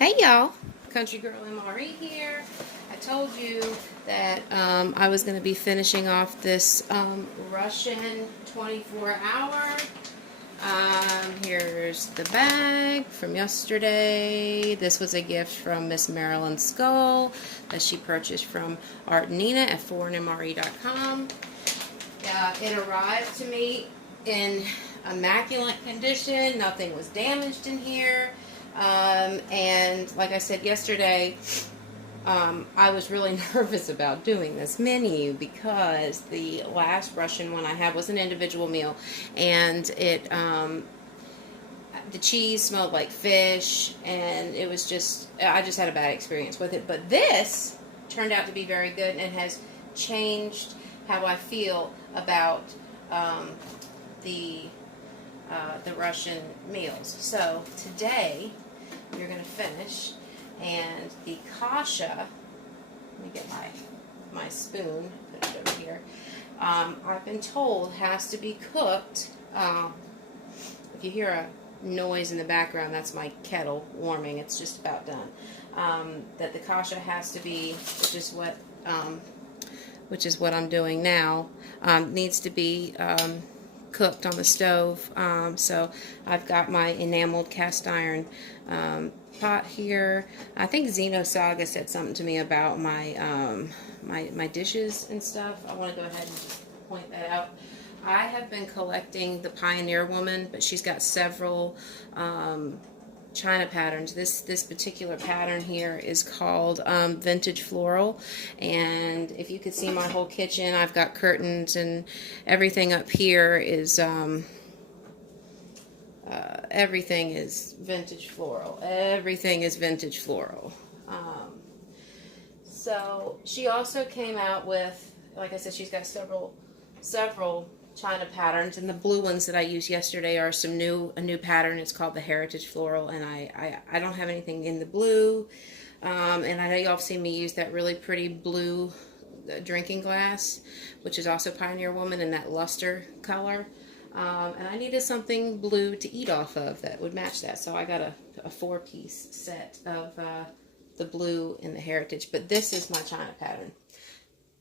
Hey y'all, Country Girl MRE here. I told you that I was going to be finishing off this Russian 24-hour. Here's the bag from yesterday. This was a gift from Miss Marilyn Skull that she purchased from Art and Nina at foreignmre.com. It arrived to me in immaculate condition. Nothing was damaged in here. And like I said yesterday, I was really nervous about doing this menu because the last Russian one I had was an individual meal, and the cheese smelled like fish, and it was I just had a bad experience with it. But this turned out to be very good and has changed how I feel about the Russian meals. So today you're going to finish, and the kasha, let me get my spoon, put it over here, I've been told has to be cooked. If you hear a noise in the background, that's my kettle warming. It's just about done. That the kasha has to be, which is what I'm doing now, needs to be cooked on the stove. So I've got my enameled cast iron pot here. I think Zeno Saga said something to me about my my dishes and stuff. I want to go ahead and just point that out. I have been collecting the Pioneer Woman, but she's got several China patterns. This particular pattern here is called Vintage Floral, and if you could see my whole kitchen, I've got curtains and everything up here is everything is Vintage Floral. Everything is Vintage Floral. So she also came out with, like I said, she's got several China patterns, and the blue ones that I used yesterday are a new pattern. It's called the Heritage Floral, and I don't have anything in the blue, and I know y'all have seen me use that really pretty blue drinking glass, which is also Pioneer Woman in that luster color, and I needed something blue to eat off of that would match that, so I got a 4-piece set of the blue and the Heritage, but this is my China pattern.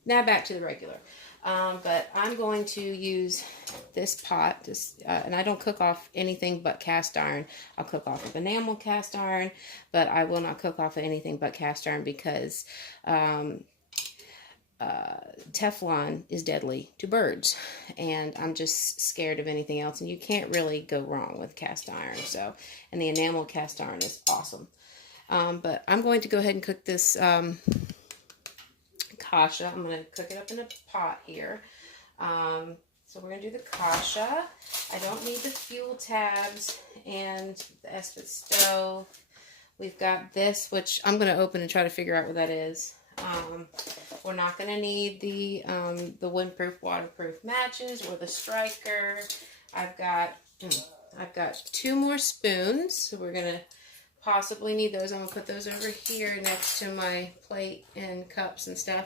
Now back to the regular. But I'm going to use this pot, and I don't cook off anything but cast iron. I'll cook off of enamel cast iron, but I will not cook off of anything but cast iron because Teflon is deadly to birds, and I'm just scared of anything else, and you can't really go wrong with cast iron. So, and the enamel cast iron is awesome. But I'm going to go ahead and cook this kasha. I'm going to cook it up in a pot here. So we're going to do the kasha. I don't need the fuel tabs and the Espen stove. We've got this, which I'm going to open and try to figure out what that is. We're not going to need the windproof, waterproof matches or the striker. I've got 2 more spoons, so we're going to possibly need those. I'm going to put those over here next to my plate and cups and stuff.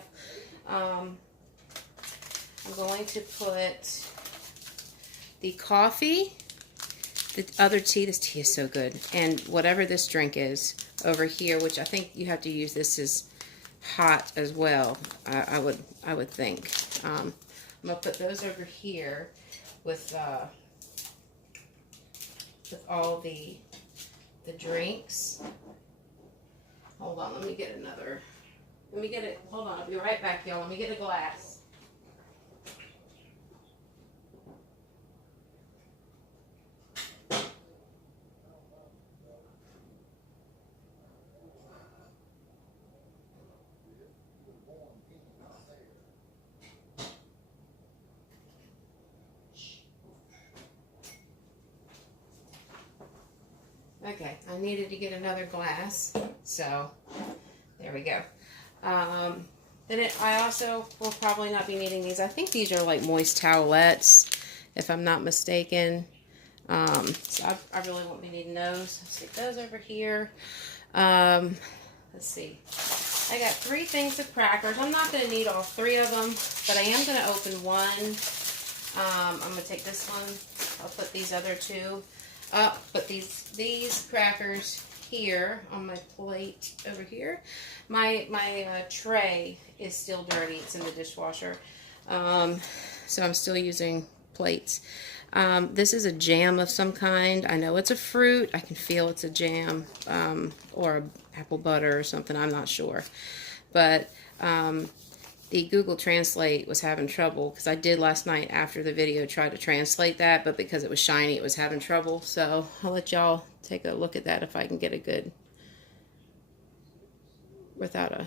I'm going to put the coffee, the other tea. This tea is so good. And whatever this drink is over here, which I think you have to use this as hot as well, I would think. I'm going to put those over here with all the drinks. Hold on, let me get it, hold on, I'll be right back, y'all. Let me get a glass. Okay, I needed to get another glass, so there we go. I also will probably not be needing these. I think these are like moist towelettes, if I'm not mistaken. So I really won't be needing those. I'll stick those over here. Let's see. I got 3 things of crackers. I'm not going to need all 3 of them, but I am going to open one. I'm going to take this one. I'll put these other 2 up, but these crackers here on my plate over here. My tray is still dirty. It's in the dishwasher. So I'm still using plates. This is a jam of some kind. I know it's a fruit. I can feel it's a jam, or a apple butter or something. I'm not sure. But the Google Translate was having trouble, because I did last night after the video try to translate that, but because it was shiny, it was having trouble. So I'll let y'all take a look at that if I can get a good, without a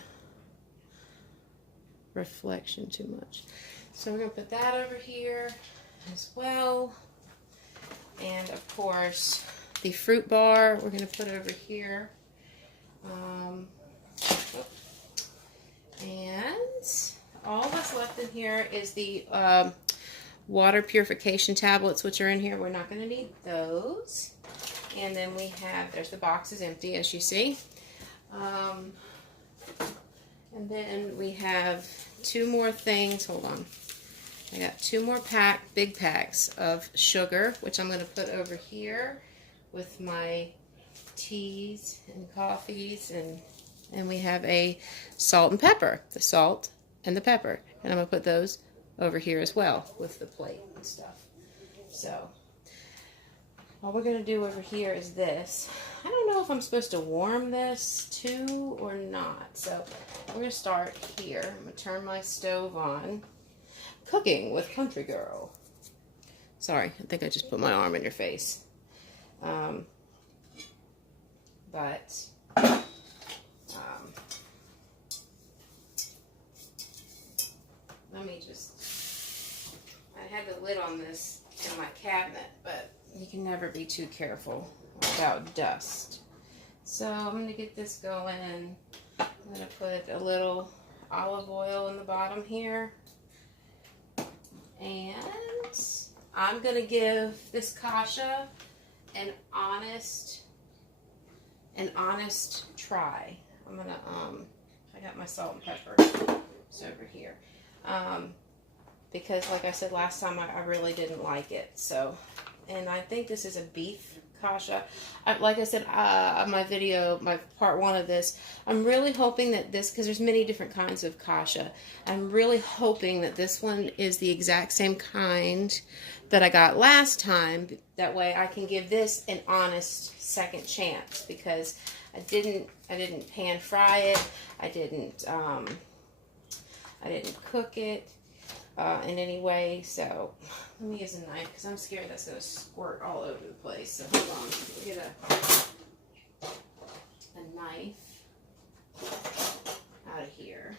reflection too much. So we're going to put that over here as well. And of course, the fruit bar we're going to put over here. And all that's left in here is the water purification tablets, which are in here. We're not going to need those. And then we have, there's the box is empty, as you see. And then we have two more things. Hold on. I got two more big packs of sugar, which I'm going to put over here with my teas and coffees. And we have a salt and pepper, the salt and the pepper. And I'm going to put those over here as well with the plate and stuff. So all we're going to do over here is this. I don't know if I'm supposed to warm this too or not. So we're going to start here. I'm going to turn my stove on. Cooking with Country Girl. Sorry, I think I just put my arm in your face. Let me just, I had the lid on this in my cabinet, but you can never be too careful about dust. So I'm going to get this going. I'm going to put a little olive oil in the bottom here. And I'm going to give this kasha an honest try. I'm going to, I got my salt and pepper. It's over here. Because like I said last time, I really didn't like it. So, and I think this is a beef kasha. Like I said, my video, my part one of this, I'm really hoping that this, because there's many different kinds of kasha, I'm really hoping that this one is the exact same kind that I got last time. That way I can give this an honest second chance, because I didn't pan fry it. I didn't cook it in any way. So let me use a knife, because I'm scared that's going to squirt all over the place. So hold on. Let me get a knife out of here.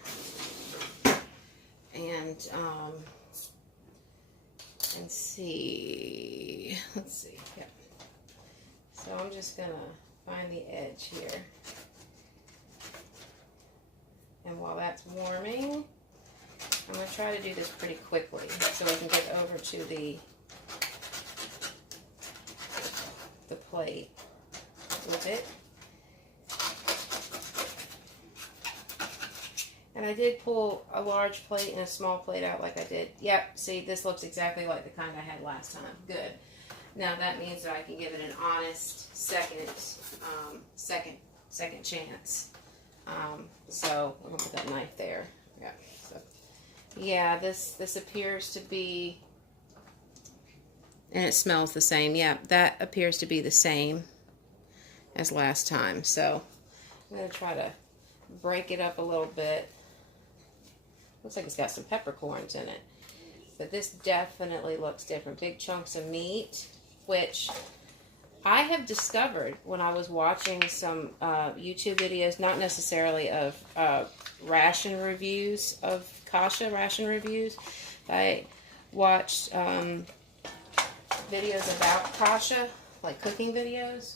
And see. Let's see. Yep. So I'm just going to find the edge here. And while that's warming, I'm going to try to do this pretty quickly so I can get over to the plate with it. And I did pull a large plate and a small plate out like I did. Yep, see, this looks exactly like the kind I had last time. Good. Now that means that I can give it an honest second chance. So I'm going to put that knife there. Yeah. So yeah, this appears to be, and it smells the same. Yeah, that appears to be the same as last time. So I'm going to try to break it up a little bit. Looks like it's got some peppercorns in it. But this definitely looks different. Big chunks of meat, which I have discovered when I was watching some YouTube videos, not necessarily of ration reviews, of kasha ration reviews. I watched videos about kasha, like cooking videos.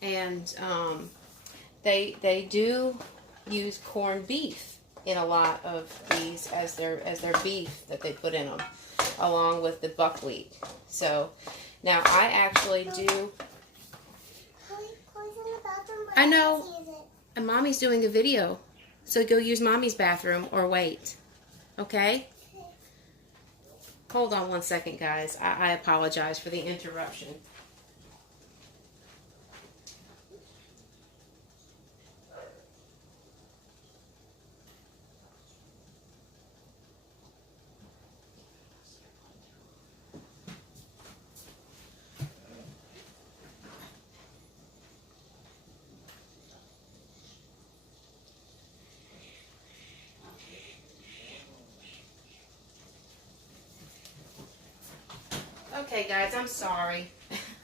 And they do use corned beef in a lot of these as their beef that they put in them, along with the buckwheat. So now I actually do. I know, and Mommy's doing a video, so go use Mommy's bathroom or wait. Okay? Hold on one second, guys. I apologize for the interruption. Okay, guys, I'm sorry.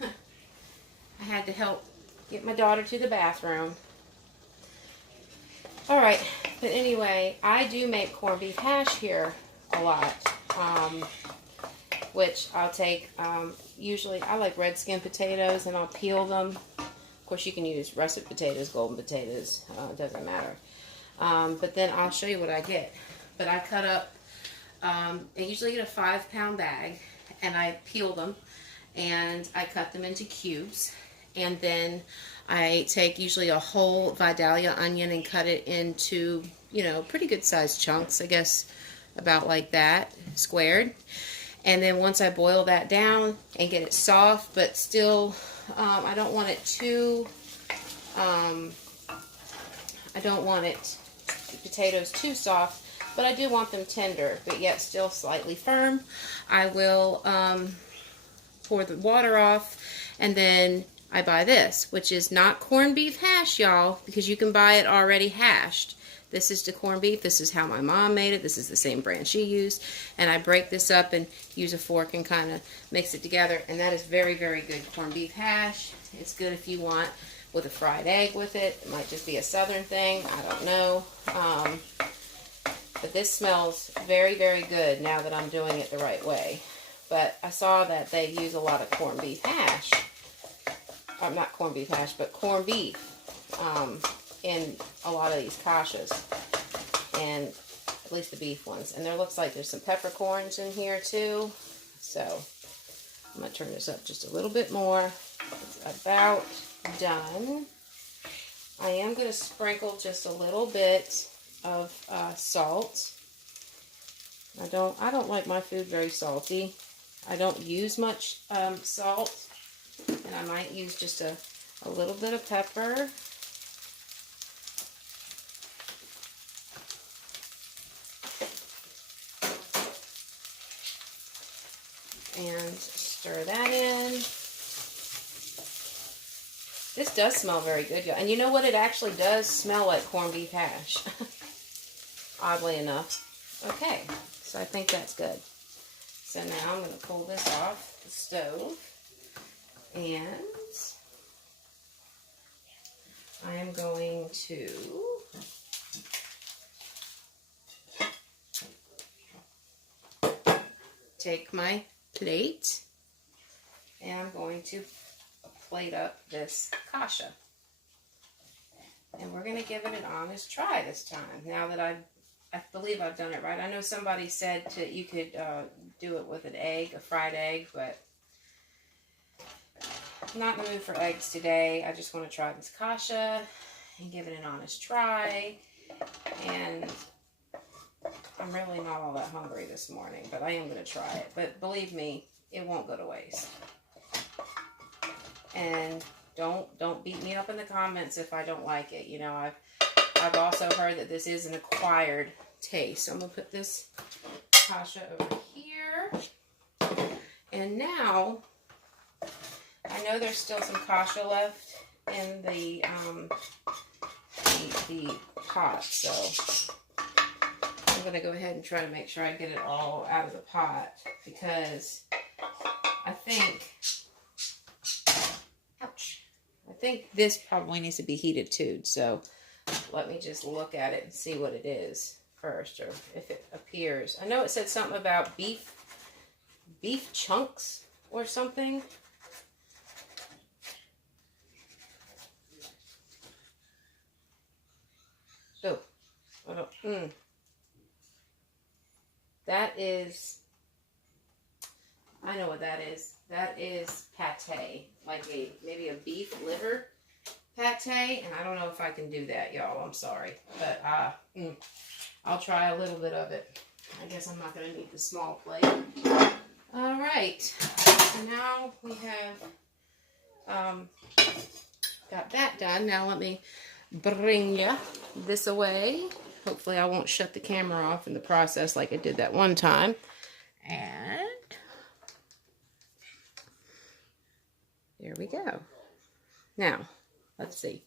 I had to help get my daughter to the bathroom. All right, but anyway, I do make corned beef hash here a lot, which I'll take, usually I like red skin potatoes and I'll peel them. Of course, you can use russet potatoes, golden potatoes, it doesn't matter. But then I'll show you what I get. But I cut up, I usually get a 5-pound bag, and I peel them, and I cut them into cubes, and then I take usually a whole Vidalia onion and cut it into, you know, pretty good sized chunks, I guess about like that, squared. And then once I boil that down and get it soft, but still, I don't want it too, I don't want it, the potatoes too soft, but I do want them tender, but yet still slightly firm. I will pour the water off, and then I buy this, which is not corned beef hash, y'all, because you can buy it already hashed. This is the corned beef. This is how my mom made it. This is the same brand she used. And I break this up and use a fork and kind of mix it together. And that is very, very good corned beef hash. It's good if you want with a fried egg with it. It might just be a southern thing. I don't know. But this smells very, very good now that I'm doing it the right way. But I saw that they use a lot of corned beef hash. Not corned beef hash, but corned beef in a lot of these kashas, and at least the beef ones. And there looks like there's some peppercorns in here too. So I'm going to turn this up just a little bit more. It's about done. I am going to sprinkle just a little bit of salt. I don't like my food very salty. I don't use much salt. And I might use just a little bit of pepper. And stir that in. This does smell very good, y'all. And you know what? It actually does smell like corned beef hash. Oddly enough. Okay, so I think that's good. So now I'm going to pull this off the stove. And I am going to take my plate, and I'm going to plate up this kasha. And we're going to give it an honest try this time, now that I believe I've done it right. I know somebody said you could do it with an egg, a fried egg, but I'm not in the mood for eggs today. I just want to try this kasha and give it an honest try. And I'm really not all that hungry this morning, but I am going to try it. But believe me, it won't go to waste. And don't beat me up in the comments if I don't like it. You know, I've also heard that this is an acquired taste. So I'm going to put this kasha over here. And now, I know there's still some kasha left in the pot, so I'm going to go ahead and try to make sure I get it all out of the pot, because I think, ouch, I think this probably needs to be heated too, so let me just look at it and see what it is first, or if it appears. I know it said something about beef chunks or something. Oh, that is, I know what that is. That is pate, like maybe a beef liver pate, and I don't know if I can do that, y'all. I'm sorry, but I'll try a little bit of it. I guess I'm not going to need the small plate. All right, so now we have got that done. Now let me bring this away. Hopefully I won't shut the camera off in the process like I did that one time. And there we go. Now, let's see.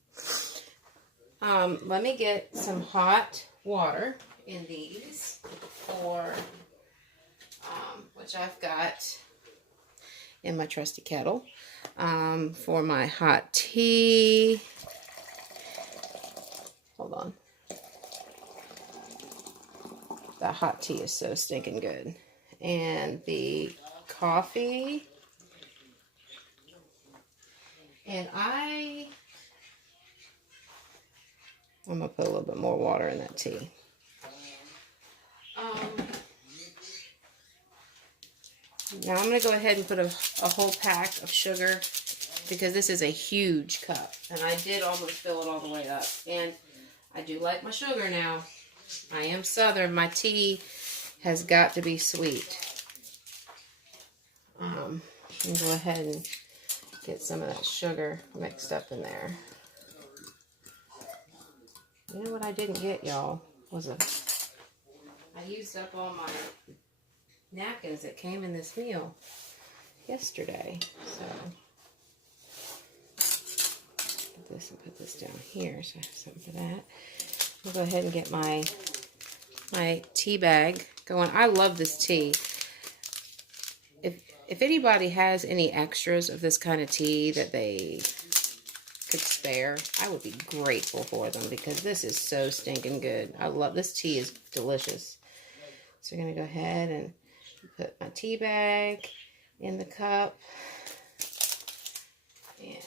Let me get some hot water in these for, which I've got. in my trusty kettle. For my hot tea, hold on. The hot tea is so stinking good. And the coffee. And I'm going to put a little bit more water in that tea. Now I'm going to go ahead and put a whole pack of sugar, because this is a huge cup. And I did almost fill it all the way up. And I do like my sugar now. I am Southern. My tea has got to be sweet. And go ahead and get some of that sugar mixed up in there. You know what I didn't get, y'all? I used up all my napkins that came in this meal yesterday. So, put this and put this down here so I have something for that. I'll go ahead and get my tea bag going. I love this tea. If anybody has any extras of this kind of tea that they could spare, I would be grateful for them, because this is so stinking good. I love this tea. Is delicious. So I'm going to go ahead and put my tea bag in the cup. And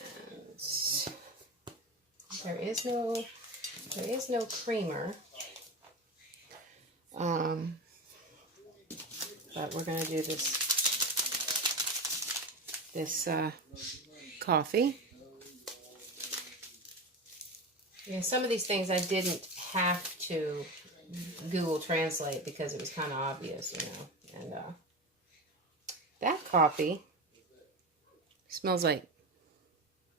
there is no creamer. But we're going to do this coffee. Yeah, some of these things I didn't have to Google Translate because it was kind of obvious, you know. And that coffee smells like,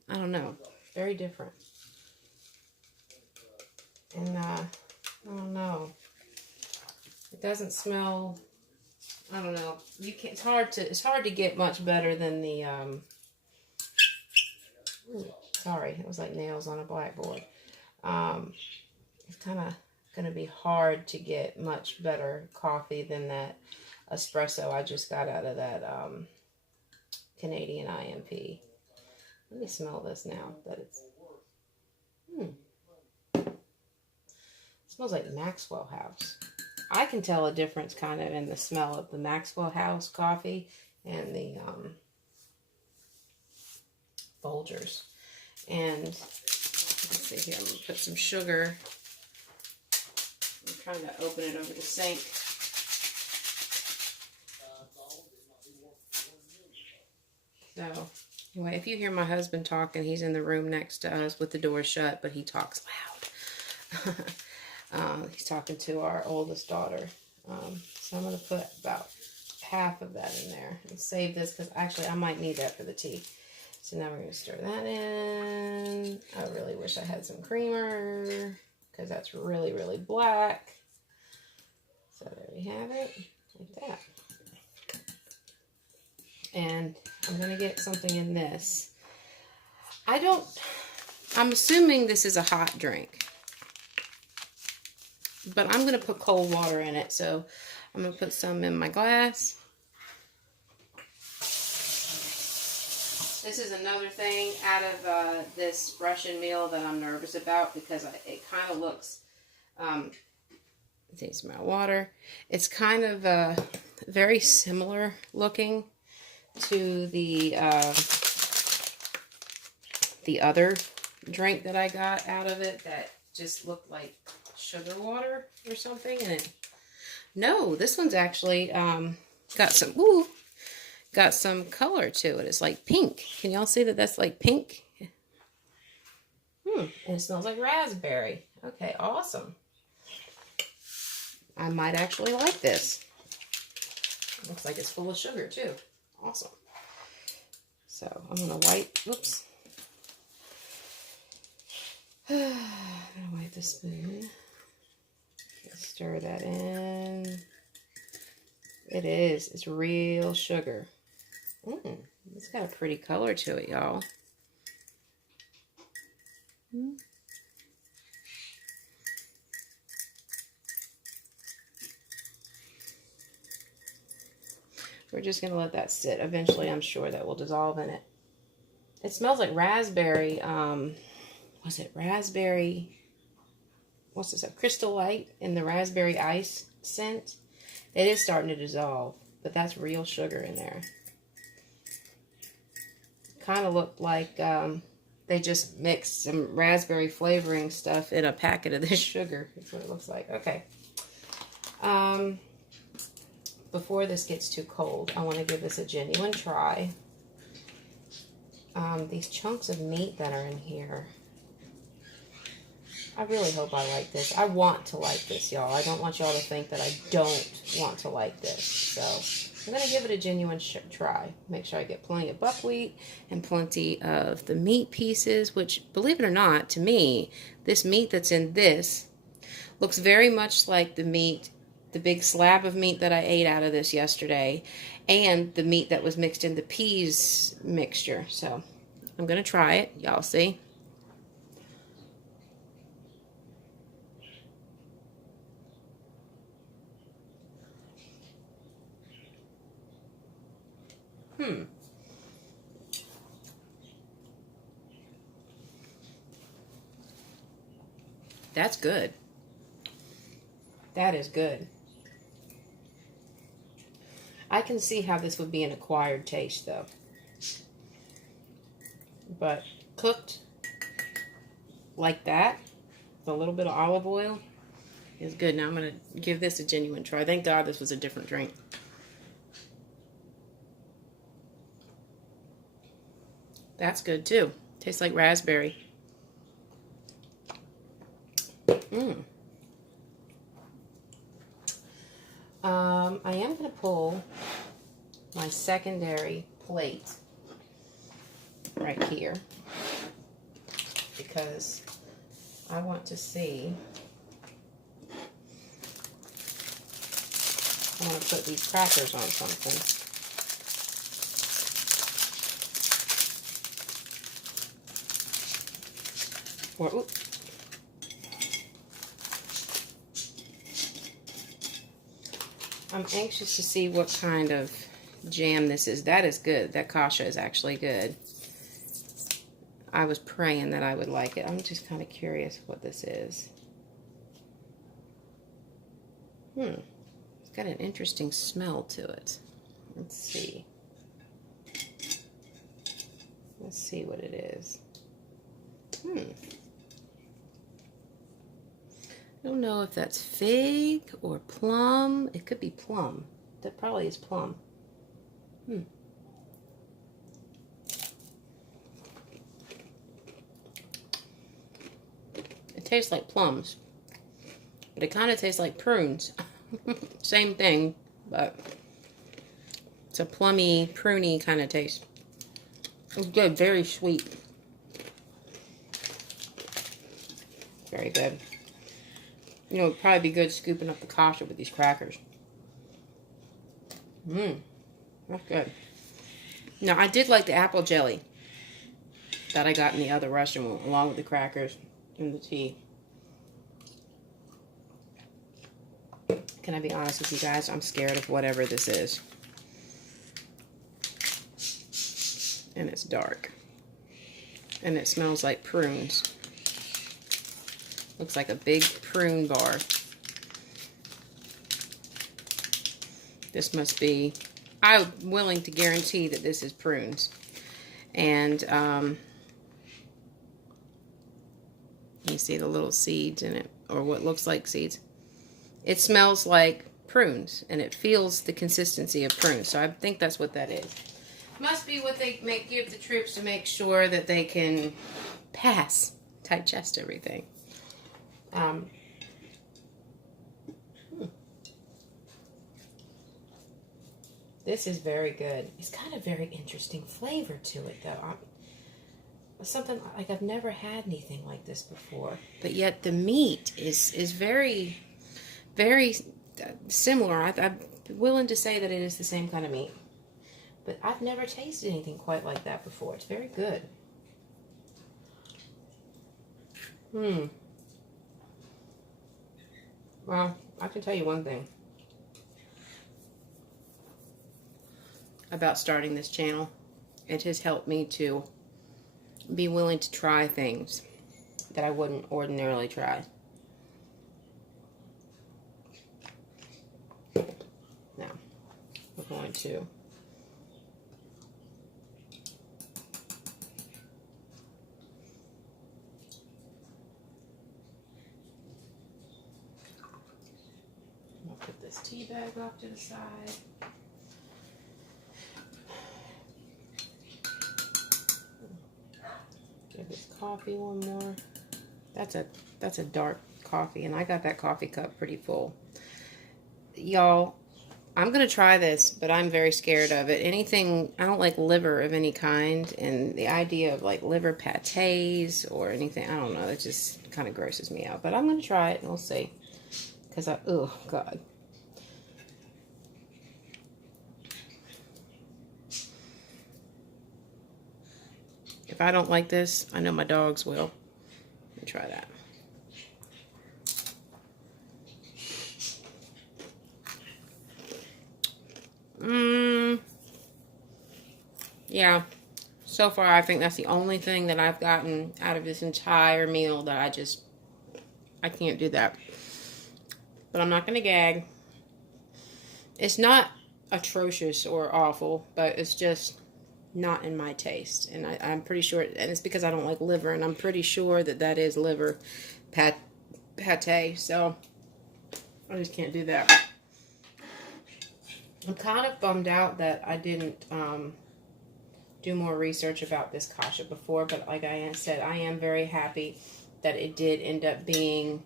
I don't know, very different. And I don't know. It doesn't smell, I don't know. You can't. It's hard to get much better than the. Sorry, it was like nails on a blackboard. It's kind of going to be hard to get much better coffee than that espresso I just got out of that Canadian IMP. Let me smell this now. That it's. It smells like Maxwell House. I can tell a difference kind of in the smell of the Maxwell House coffee and the Folgers. And let's see here, I'm going to put some sugar. I'm trying to open it over the sink. So, anyway, if you hear my husband talking, he's in the room next to us with the door shut, but he talks loud. He's talking to our oldest daughter. So I'm going to put about half of that in there and save this, because actually I might need that for the tea. So now we're going to stir that in. I really wish I had some creamer, because that's really, really black. So there we have it, like that. And I'm going to get something in this. I'm assuming this is a hot drink, but I'm going to put cold water in it. So I'm going to put some in my glass. This is another thing out of this Russian meal that I'm nervous about, because it kind of looks, these my water. It's kind of very similar looking to the other drink that I got out of it that just looked like sugar water or something. And no, this one's actually got some color to it. It's like pink. Can y'all see that that's like pink? And it smells like raspberry. Okay, awesome. I might actually like this. Looks like it's full of sugar too. Awesome. So I'm going to wipe, oops. I'm going to wipe the spoon. Stir that in. It's real sugar. It's got a pretty color to it, y'all. We're just going to let that sit. Eventually, I'm sure that will dissolve in it. It smells like raspberry. Was it raspberry? What's this? Crystal Light in the raspberry ice scent. It is starting to dissolve, but that's real sugar in there. Kind of looked like they just mixed some raspberry flavoring stuff in a packet of this sugar. That's what it looks like. Okay. Before this gets too cold, I want to give this a genuine try. These chunks of meat that are in here, I really hope I like this. I want to like this, y'all. I don't want y'all to think that I don't want to like this. So I'm going to give it a genuine try. Make sure I get plenty of buckwheat and plenty of the meat pieces, which, believe it or not, to me, this meat that's in this looks very much like the meat, the big slab of meat that I ate out of this yesterday, and the meat that was mixed in the peas mixture. So I'm going to try it. Y'all see? That's good. That is good. I can see how this would be an acquired taste, though. But cooked like that, with a little bit of olive oil, is good. Now I'm going to give this a genuine try. Thank God this was a different drink. That's good too. Tastes like raspberry. I am going to pull my secondary plate right here because I want to see. I want to put these crackers on something. Or, I'm anxious to see what kind of jam this is. That is good. That kasha is actually good. I was praying that I would like it. I'm just kind of curious what this is. It's got an interesting smell to it. Let's see. Let's see what it is. I don't know if that's fig or plum. It could be plum. That probably is plum. It tastes like plums, but it kind of tastes like prunes. Same thing, but it's a plummy, pruny kind of taste. It's good, very sweet. Very good. You know, it'd probably be good scooping up the kasha with these crackers. That's good. Now, I did like the apple jelly that I got in the other Russian one, along with the crackers and the tea. Can I be honest with you guys? I'm scared of whatever this is. And it's dark. And it smells like prunes. Looks like a big prune bar. This must be, I'm willing to guarantee that this is prunes. And you see the little seeds in it, or what looks like seeds. It smells like prunes, and it feels the consistency of prunes. So I think that's what that is. Must be what they give the troops to make sure that they can digest everything. This is very good. It's got a very interesting flavor to it, though. Something like I've never had anything like this before. But yet the meat is very, very similar. I'm willing to say that it is the same kind of meat. But I've never tasted anything quite like that before. It's very good. Well, I can tell you one thing. about starting this channel. It has helped me to be willing to try things that I wouldn't ordinarily try. Now, we're going to put this tea bag off to the side. Give this coffee one more. That's a dark coffee, and I got that coffee cup pretty full. Y'all, I'm gonna try this, but I'm very scared of it. Anything, I don't like liver of any kind, and the idea of like liver pâtés or anything, I don't know, it just kind of grosses me out. But I'm gonna try it and we'll see. Because oh God. If I don't like this, I know my dogs will. Let me try that. Yeah. So far, I think that's the only thing that I've gotten out of this entire meal that I can't do that. But I'm not going to gag. It's not atrocious or awful, but it's just not in my taste. And I'm pretty sure, and it's because I don't like liver, and I'm pretty sure that that is liver pate. So I just can't do that. I'm kind of bummed out that I didn't do more research about this kasha before, but like I said, I am very happy that it did end up being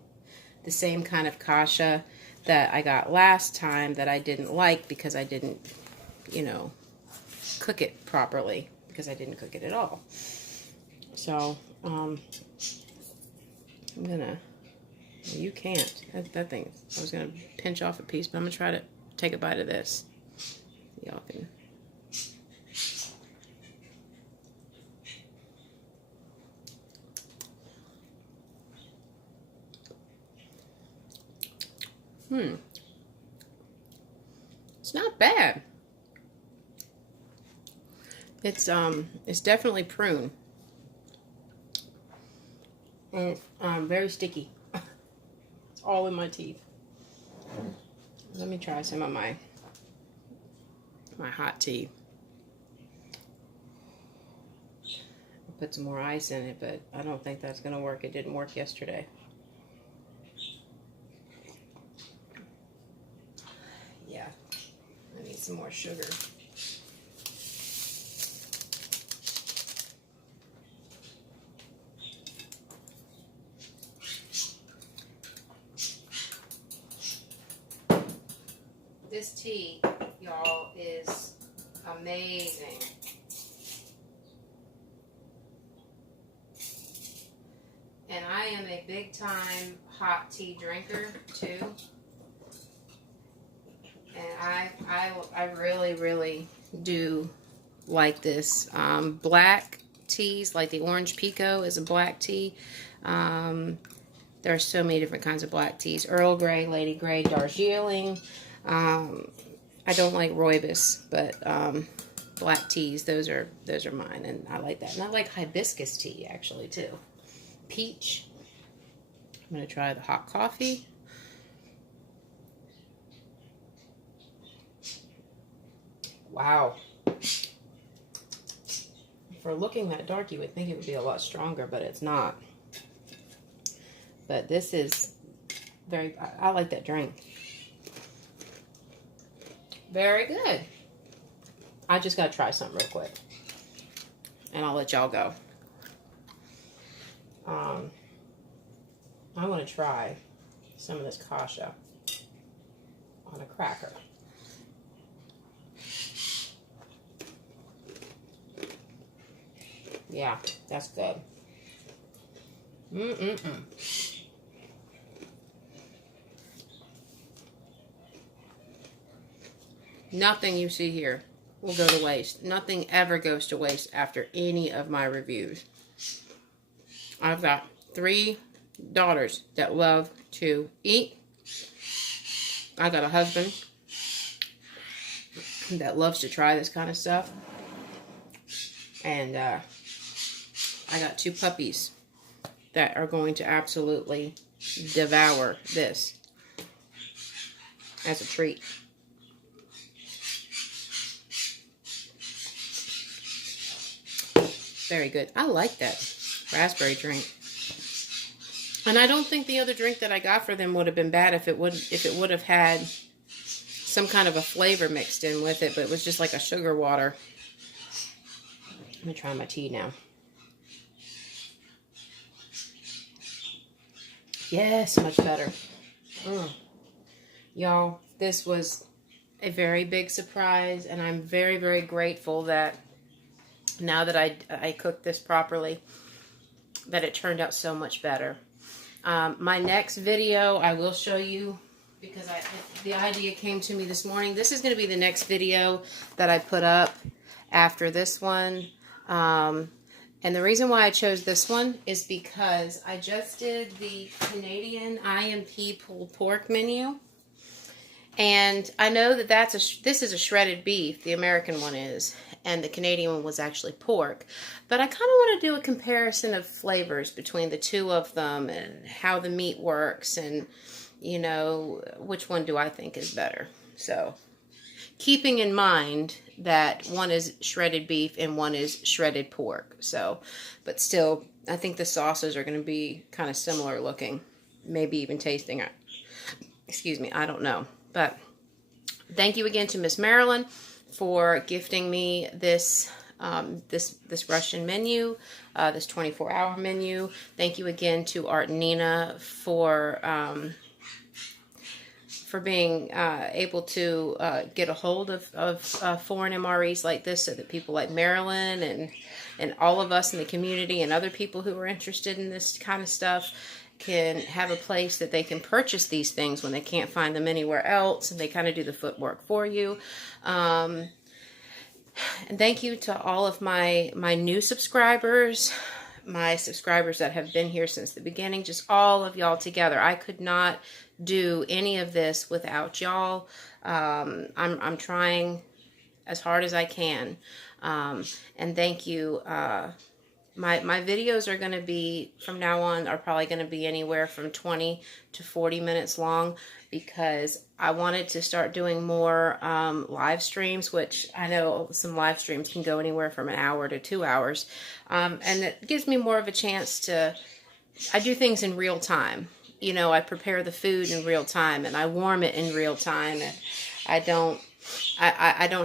the same kind of kasha that I got last time that I didn't like because I didn't, you know, cook it properly, because I didn't cook it at all. So, I'm gonna, you can't, that thing, I was gonna pinch off a piece, but I'm gonna try to take a bite of this. Y'all can. It's not bad. It's definitely prune. And it's very sticky. It's all in my teeth. Let me try some of my hot tea. I'll put some more ice in it, but I don't think that's gonna work. It didn't work yesterday. Yeah, I need some more sugar. This tea, y'all, is amazing. And I am a big time hot tea drinker too. And I really, really do like this. Black teas, like the Orange Pico is a black tea. There are so many different kinds of black teas. Earl Grey, Lady Grey, Darjeeling. I don't like rooibos, but black teas, those are mine, and I like that. And I like hibiscus tea actually too. Peach. I'm gonna try the hot coffee. Wow. For looking that dark, you would think it would be a lot stronger, but it's not. But this is very, I like that drink. Very good. I just gotta try something real quick, and I'll let y'all go. I want to try some of this kasha on a cracker. Yeah, that's good. Nothing you see here will go to waste. Nothing ever goes to waste after any of my reviews. I've got 3 daughters that love to eat. I got a husband that loves to try this kind of stuff. And I got 2 puppies that are going to absolutely devour this as a treat. Very good. I like that raspberry drink. And I don't think the other drink that I got for them would have been bad if it would have had some kind of a flavor mixed in with it, but it was just like a sugar water. Let me try my tea now. Yes, much better. Y'all, this was a very big surprise, and I'm very, very grateful that now that I cooked this properly, that it turned out so much better. My next video, I will show you, because the idea came to me this morning. This is going to be the next video that I put up after this one. And the reason why I chose this one is because I just did the Canadian IMP pulled pork menu. And I know that this is a shredded beef, the American one is, and the Canadian one was actually pork. But I kind of want to do a comparison of flavors between the 2 of them and how the meat works and, you know, which one do I think is better. So, keeping in mind that one is shredded beef and one is shredded pork. So, but still, I think the sauces are going to be kind of similar looking, maybe even tasting it. Excuse me, I don't know. But thank you again to Miss Marilyn for gifting me this this Russian menu, this 24-hour menu. Thank you again to Art and Nina for being able to get a hold of foreign MREs like this, so that people like Marilyn and all of us in the community and other people who are interested in this kind of stuff can have a place that they can purchase these things when they can't find them anywhere else, and they kind of do the footwork for you. And thank you to all of my new subscribers, my subscribers that have been here since the beginning, just all of y'all together. I could not do any of this without y'all. I'm trying as hard as I can. And thank you. My videos are going to be, from now on, are probably going to be anywhere from 20 to 40 minutes long, because I wanted to start doing more live streams, which I know some live streams can go anywhere from an hour to 2 hours. And it gives me more of a chance to, I do things in real time. You know, I prepare the food in real time, and I warm it in real time, and I don't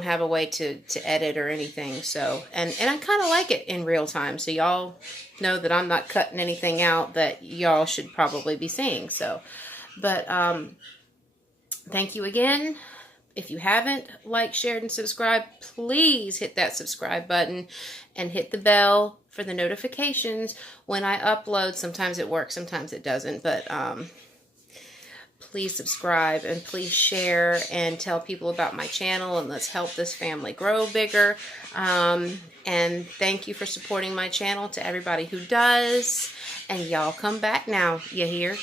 have a way to edit or anything. So, and I kind of like it in real time. So y'all know that I'm not cutting anything out that y'all should probably be seeing. So, but, thank you again. If you haven't liked, shared, and subscribed, please hit that subscribe button and hit the bell for the notifications when I upload. Sometimes it works, sometimes it doesn't, but, please subscribe and please share and tell people about my channel, and let's help this family grow bigger. And thank you for supporting my channel to everybody who does. And y'all come back now, you hear?